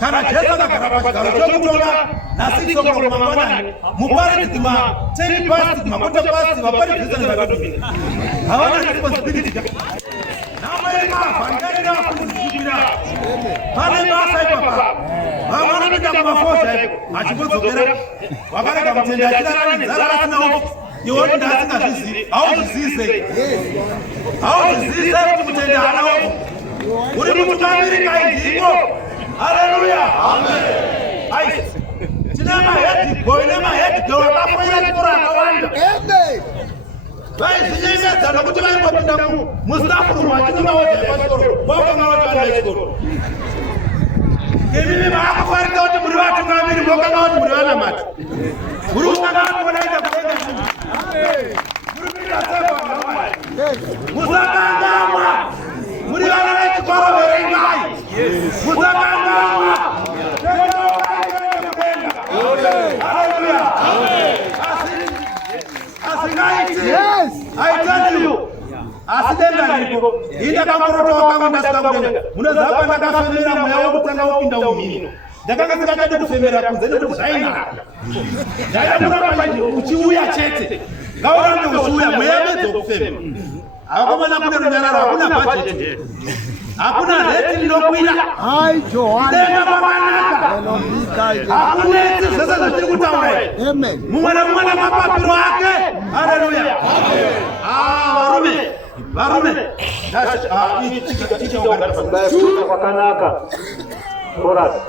kana Jesu akagara pachigaro chokutonga nasitso mangwanani muparidzi mateni pasi makota pasi vaparidzisa nevakatopinda havana responsibility namaimavhandarira kuzvipira pane basa ipapa vamwe vanopinda kumafozha iko achimudzokera wakarega mutende achirara nenzara asina ofisi iwe ndasingazvizivi hauzvizise kuti mutende hana ofisi uri mutungamiri kaindiko. Haleluya, amen. Tina mahedhibhoi nemahedhibhoi vakafoira chikoro akawanda vaizvinyengedza nokuti vaingopinda mustafuru machinamaodha epachikoro vakanga vatanda chikoro. Imimi vakafarira kuti muri vatungamiri mokanga kuti muri vanamati muri kutanga vatodaita kudenga muri kuita sevanamwari musakangamwa muri vana vechikoro verengai musakangamwa. I tell you, asidenda niko inde kamoroto kama ndasikamudenga munozapa ndakafemera mweya wokutanga wopinda umino ndakanga sikachade kufemera kunze nekuti zvaina ndaida uchiuya chete ngaurambe uchiuya mweya bedza kufema avakomana kune runyararo hakuna bajeti hakuna reti linokwira denga kwakanaka hakunetsi zvese zvatiri kutaura mumwe nemumwe namapapiro ake. Haleluya, varume kwakanaka chorasi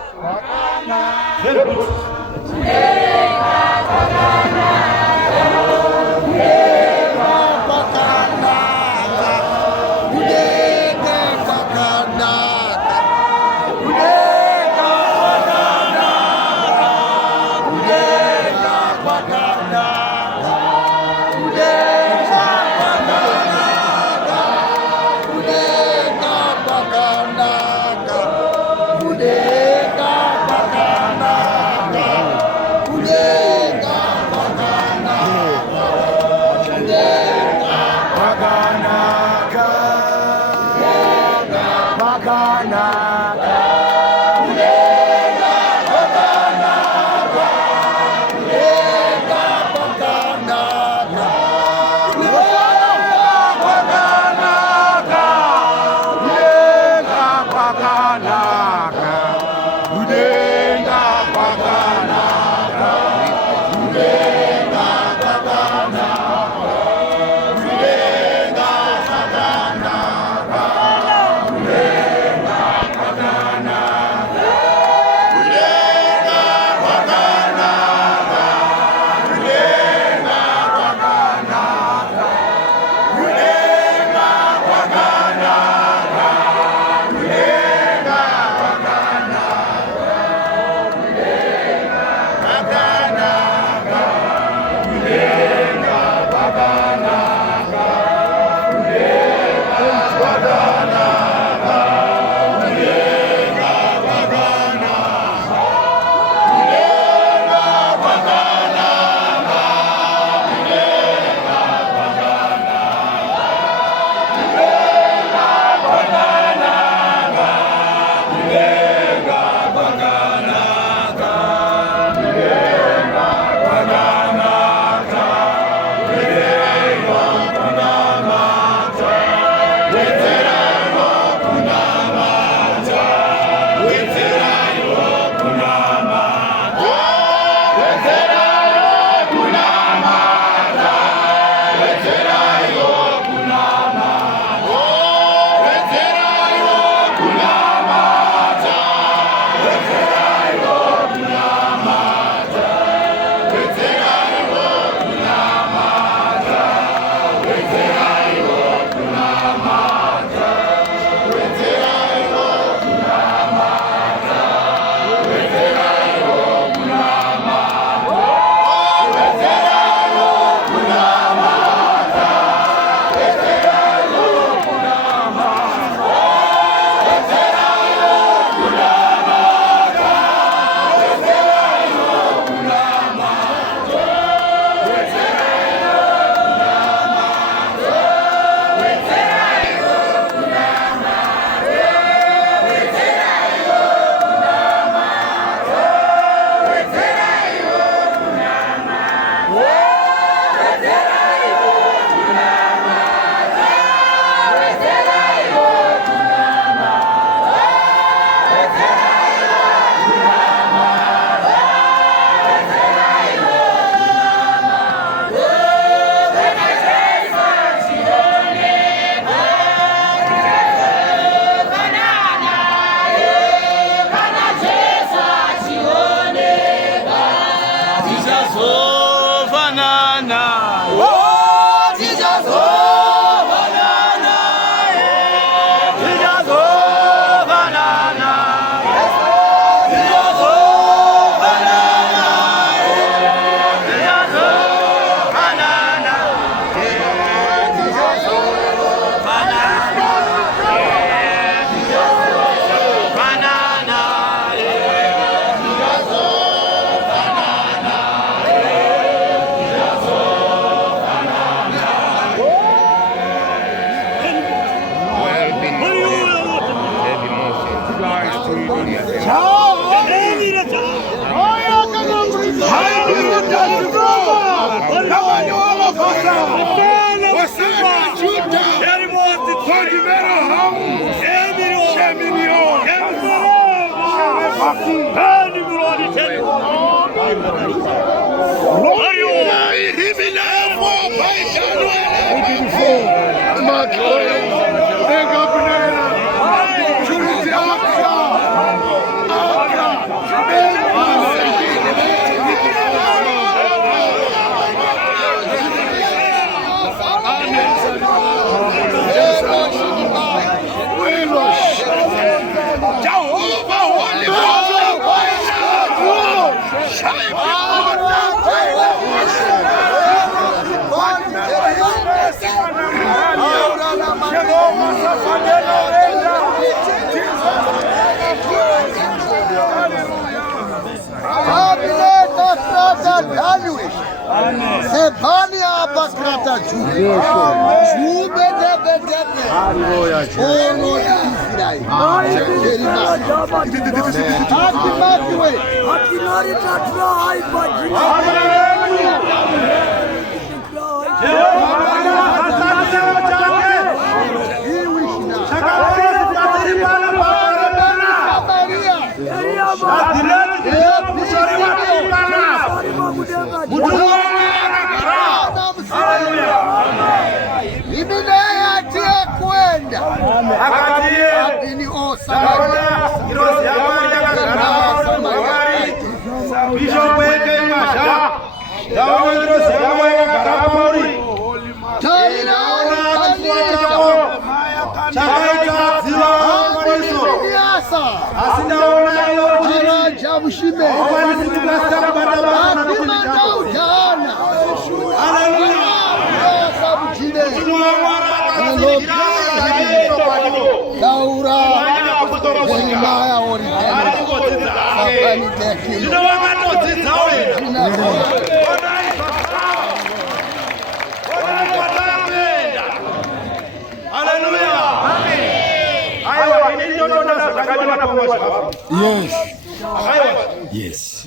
Yes.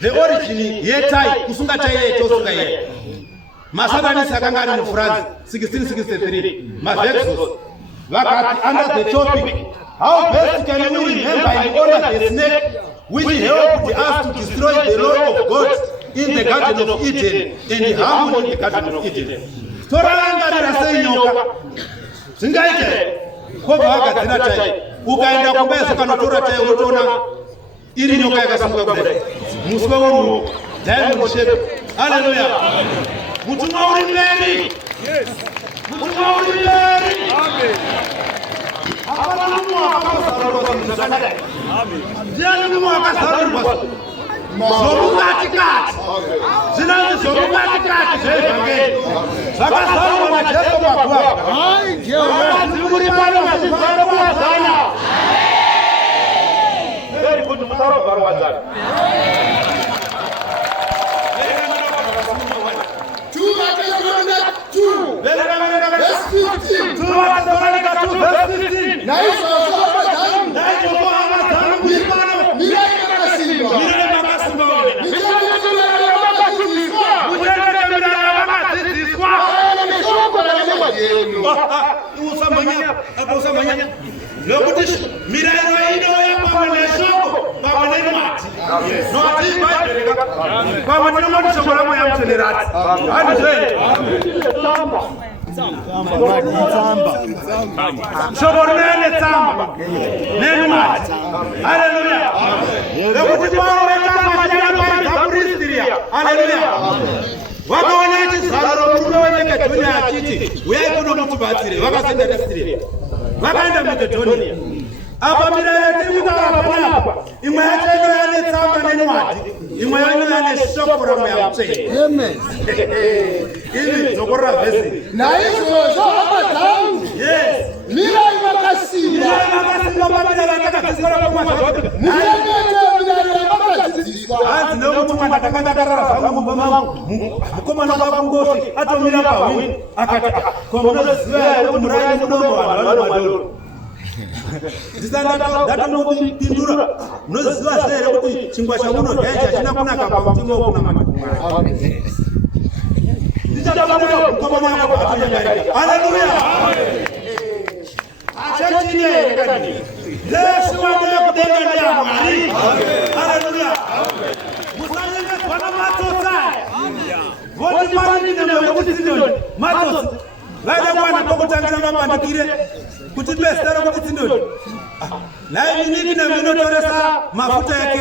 The origin yetai kusunga chai tosunga ye. Masabani sakangani in France 1663. Mavexos. Vakati under the topic, how best can we remember and honor the snake which helped us to destroy the law of God in the Garden of Eden and harmony in the Garden of Eden. Toranga rasa nyoka. Singaike. Koba waka zinachai. Ukaenda kubesa kanotora chai unotona. Iri nyoka yakasunga kule. Muswa uru. Diamond shape. Hallelujah. Mutuma uri mberi. Yes. Mutuma uri mberi. Amen. Abana numu wakasarwa kwa Amen. Jana numu wakasarwa. Zomukatikati. Zinazi zomukatikati zevangeli. Vakasarwa na Jesu makwa. Hai Jesu. Zimuri pano masizaro kwa sana. Very good mutaro kwa sana. Two lokuti mirayiro inoya pamwe neshoko pamwe nemati noti ibhaibheri pamwe tinongoti shoko ramwe yamutenerati handizvei shoko rinene tsamba nemati. Haleluya. Lokuti Paulo wekamachiyapaidza kuristiria. Haleluya. Vakaona chizaro romurume weMakedhonia achiti uyai kuno mutibatsire, vakasenda Risiria vakaenda Makedhonia. Apa mirayiro tiri kutaura panapa imwe yacho inoya netsamba nenwadi, imwe inoya neshoko ramwe yamutsvene. Amen. Ili dzoko ravhesi naizvozvo hama dzangu mirai makasimba pamira vandakadzidziswa pamazvoti hanzi nokuti mwana takandakarara zvangu mumba mangu mukomana kwakungoti atomira pahwini akati ko munoziva here kuti murai mudombo vanhu vano madoro ndisandatomupindura munoziva se here kuti chingwa chamunodya ichi hachina kunaka pamutima wokuna madumwari. Haleluya. Achachine kani. Yesu wande kudenga ndia Mwari. Haleluya. Musanyenge kwana matotsa. Voti pari ndine kuti tindoni. Matotsa. Vaida kwana pokutangira mapandikire kuti bestera kuti tindoni. Lai nini na minotoresa mafuta yake.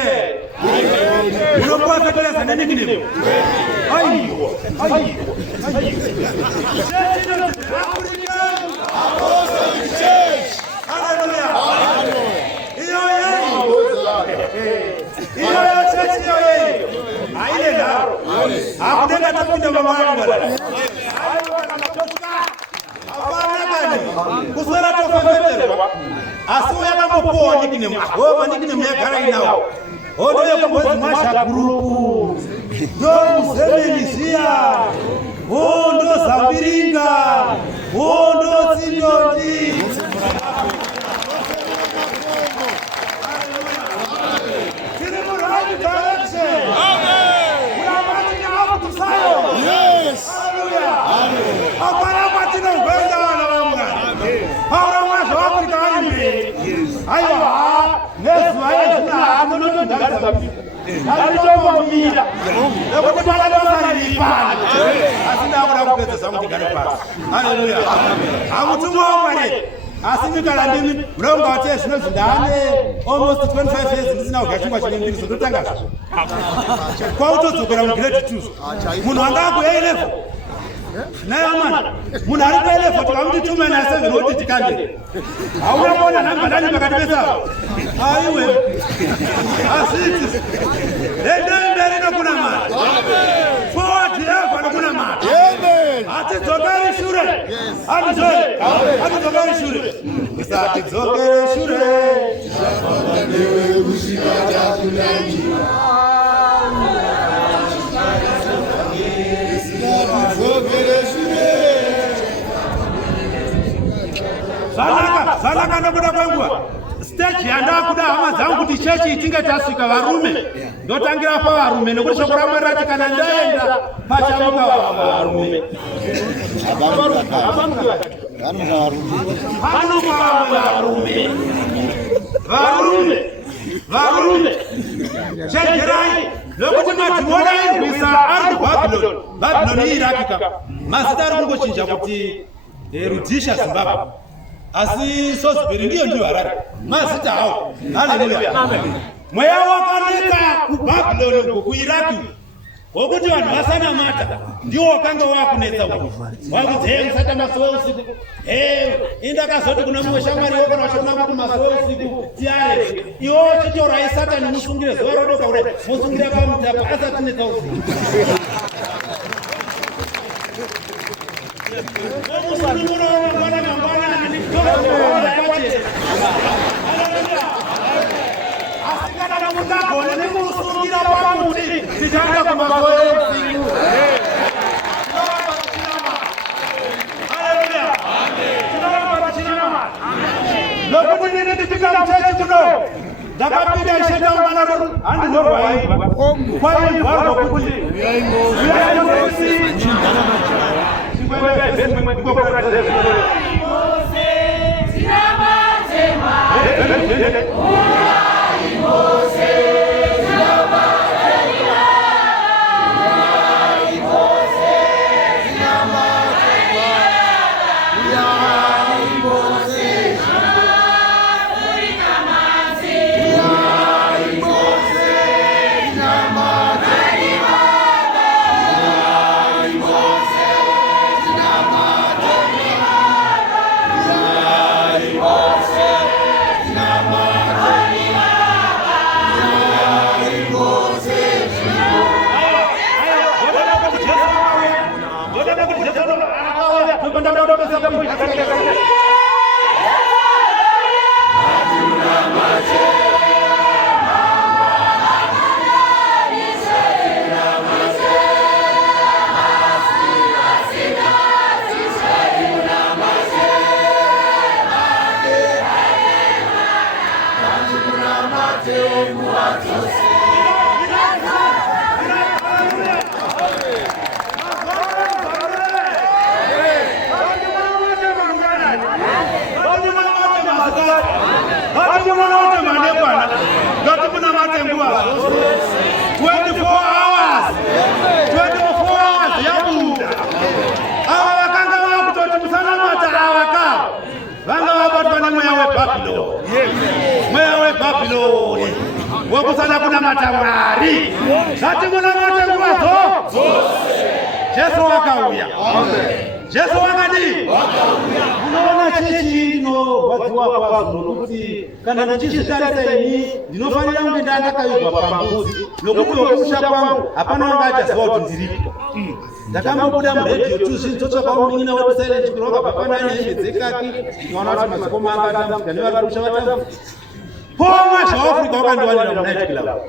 Unokuwa feteleza nini kini. Aiyo. Apostolic Church. Hallelujah. Iyo church iyo. Aile daro. Akudenga tapinda mamanga. Kuswera tofafetelwa. Asuya kambopoa nikine mwa. Manikine mekara inawo. Odoye kubozi masha gurupu. Ndo musemenizia. Ndo zambiringa. Ndo zindoni. Kirimu right direction. Amen. We are marching out to Zion. Yes. Hallelujah. Amen. Apara marching out to Zion. Amen. Paura mwazo Afrika halimbele. Aiwa. Yesu ayesuna amuno ndakazapika. Alichoma mira. Lokuti baladosa nilipana. Asina akuna kupeza samuti kale pasi. Haleluya. Amutumwa omwale. Asinyikala ndimi mlongo wache shino zindane almost 25 years ndisina ukachungwa chine mbili zototanga. Kwa utozokera mu grade 2. Munhu anga ku A-level. Naye amana. Munhu ari ku A-level tukamuti tuma na 7 oti tikande. Hauna kuona namba ndani pakati pesa. Aiwe. Asiti. Ndembele nokuna mali. Amen. Forward yako nokuna mali. Amen. Atizogeri shure. Yes. Atizogeri. Atizogeri shure. Kisa atizogeri shure. Shafana dewe kushika chakulani. Atizogeri shure. Zalaka nokuda kwengwa. Stage yanda kuda hama zangu kuti church itinge tasika varume ndotangira pa varume nokuti shoko ramwe rati kana ndaenda pachamuka varume varume chegerai lokuti mationa irwisa ari Babylon irakika mazita ari kungochinja kuti Rudisha Zimbabwe asi Sosbury ndiyo Harare mazita hawo. Haleluya. Mweya wakaneka kuBabylon kuIraki wokuti vanhu vasana mata ndiwo wakanga wakunetsa uku wakuti musata masowe usiku indakazoti kuna mumwe shamwari wako nashoma kuti masowe usiku tiare iwo chitorai Satani musungire zuva rodoka kure musungire pamutapa asati netsa usiku. Mose, Wakusana kuna matawari. Sati muna matenguwa zo. Jesu wakauya. Jesu wakadi. Unaona chechi ino watuwa kwa kuti kana nchisi tarisa ini dinofanira ngenda ndakayibwa pambuzi nokuti okusha kwangu hapana wangacha sawa ndiripo. Ndakambobuda muradio tuzvinzotsa pamunyina wa silent kuroka papana nyezekaki mwana kuti masikoma akata kana vari kusha vatamu. Poma zvaAfrica wakandiwanira muNight Club.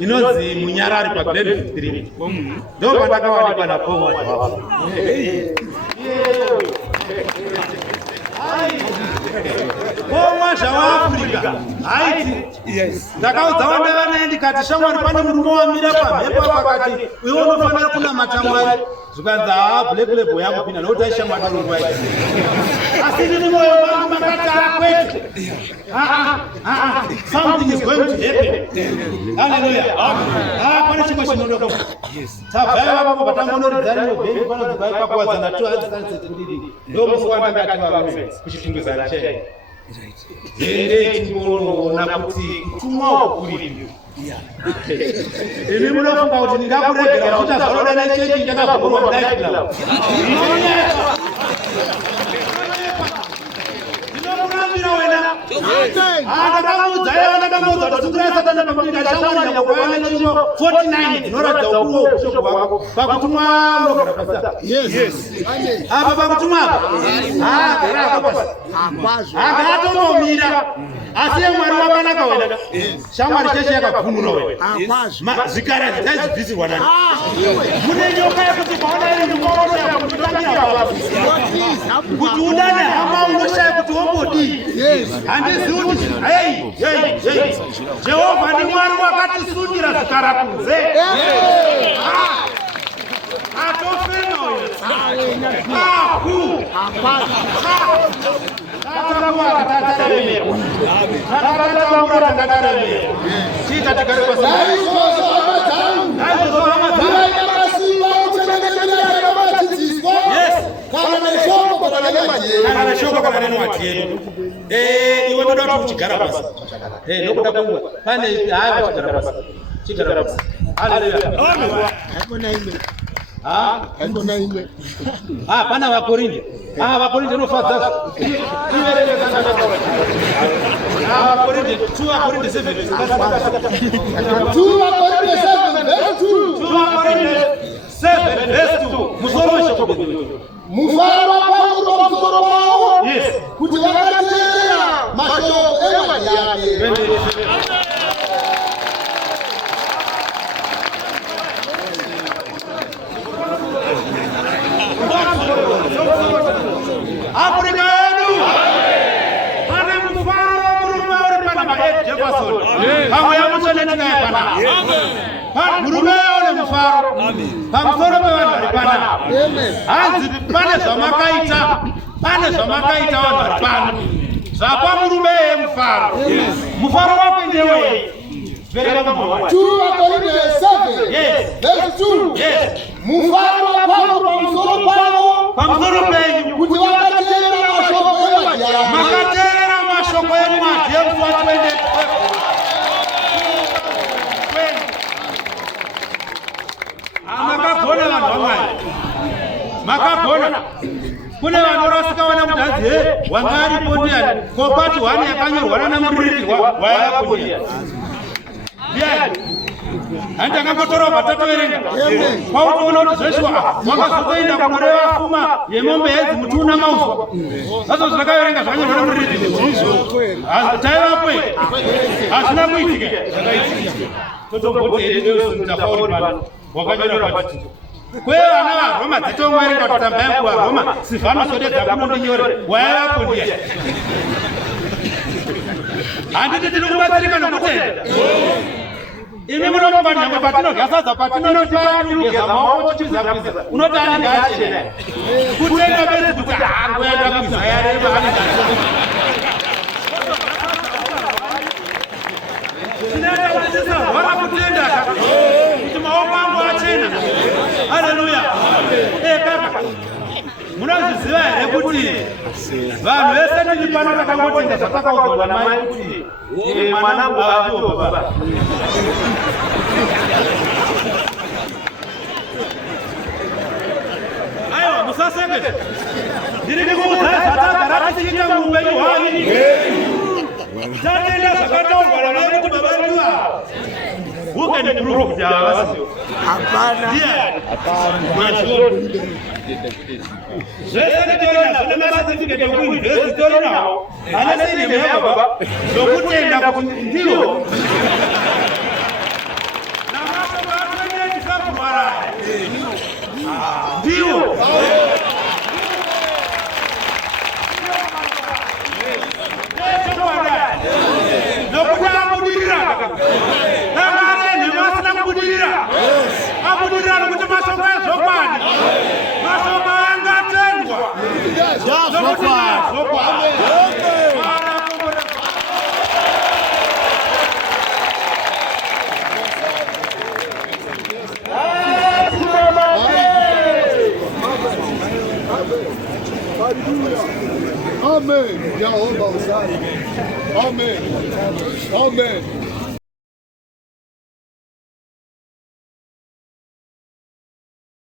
Inonzi Munyarari paGrade 53. Ndo pandakawanikwa naPoma zvaAfrica. Poma zvaAfrica. Haiti. Ndakaudza wandavana ndikati shamwari pane murume wamira pamhepo pakati iwe unofanira kunamata Mwari. Zvikanzi Black Label yangu pinda nokuti aishamwari nguva iyi. Asi ndiri moyo wangu makati akwete. Something is going to happen. Hallelujah. Pane chimwe chinodoka. Tabvaya vapo patambonorizana nebhengi panoziva pakuwadzana 232. Ndo musi wandakati varume kuchitunguzana cheni. Ende tingoona kuti kutumwa ukuri. Ini munofunga kuti ndingakuregera kuti azorora nechechi ndakavhurwa muNight Club. Ndinokurambira wena. Ndakamuudza iye ndakamuudza kuti kuri Satani pakuita shamwari yakuvana nechiro 49 dzinoratidza ukuru hwekushoko hwako pakutumwa munogara pasi. Yes. Apa pakutumwa gara apa pasi. Akatomomira. Asi Mwari wakanaka wena. Shamwari chechi yakavhunura wena. Zvikara zitaizibvisirwa nani. Mune nyoka yekuti kwaona iri ndikoshaya kutangira baba. Kuti udane hama unoshaya kuti wombodi. Handizivi kuti Jehovha ndi Mwari wakatisundira zvikara kunze. Atofena wena. Iwe ndoda kuti uchigara pasi. Nokuda kwangu pane haya wachigara pasi. Chigara pasi. Haleluya. Haikona imwe. Pana Vakorinde. Vakorinde nofadza. Vakorinde 2 Vakorinde 7. 2 Vakorinde 7 verse 2. 2 Vakorinde 7 verse 2. Musoro weshoko. Mufaro pangu kwa musoro wao. Yes. Kuti vakateerera mashoko ewadi yake. Afrika yenu. Pane mufaro murume uri pana maEd Jefferson. Pamwe yamuchoneka pana. Murume une mufaro. Pamusoro pevanhu vari pana. Hanzi pane zvamakaita. Pane zvamakaita vanhu vari pano. Zapa murume mfaro. Mfaro wapi ndewe? Vereka mfaro. 2 Corinthians 7. Yes. Verse 2. Yes. Mfano wa Paulo kwa msoro pao. Kwa msoro penyu. Kuti wakatera mashoko ya Makatera mashoko ya mwati. Yesu atwende. Makakona vanhu vamwari. Makakona. Kune vanorasika wana mudhadzi wangari pondiani kopati 1 yakanyorwa namuririrwa wayakapondiani. Ndiani? Handakangotora patatoverenga. Pautoona kuti Joshua wakazotoenda kunoreva pfuma yemombe hedzi mutuna mauswa. Sasa zvakaverenga zvakanyorwa namuririrwa. Taivapo hazvina kuitika. Totomboti hedu ndafauri pano wakanyora pati. Kwevana vaRoma dzitongoverenga kuti tamba yangu vaRoma Sivhano sodedza kunondinyore waivapo ndiye. Handiti tiri kubatsirika nokutenda. Imi munoti nyangwe patinodya sadza patinogeza maoko tichiza kuisa unoti anenge achena. Kutenda besi kuti ngoenda kuisa yareba anenge achena. Tinoita wala kutenda kuti maoko angu achena. Haleluya. Kaka. Munozviziva here kuti vanhu vese tiri pano takangotenda zvatakaudzwa namai kuti mwanangu atiwo baba. Aiwa musaseke. Ndiri kukuudzai zvatagara tichiita muupenyu hwaini. Tatenda zvakataurwa namai kuti baba ndiwa. Who can prove kuti havasiwo? Hapana. Zvese titorina zvine masertificate ekuuniversity torinawo. Haana sine meya baba. Zvokutenda kuti ndiwo. Namashoko atwende ndisakurwara. Ndiwo. Nokuti akudirira. Dangare nemasina kudirira. Akudirira nokuti mashoko azvokwadi. Mashoko angatendwa. Zvokwadi. Amen. Amen. Amen.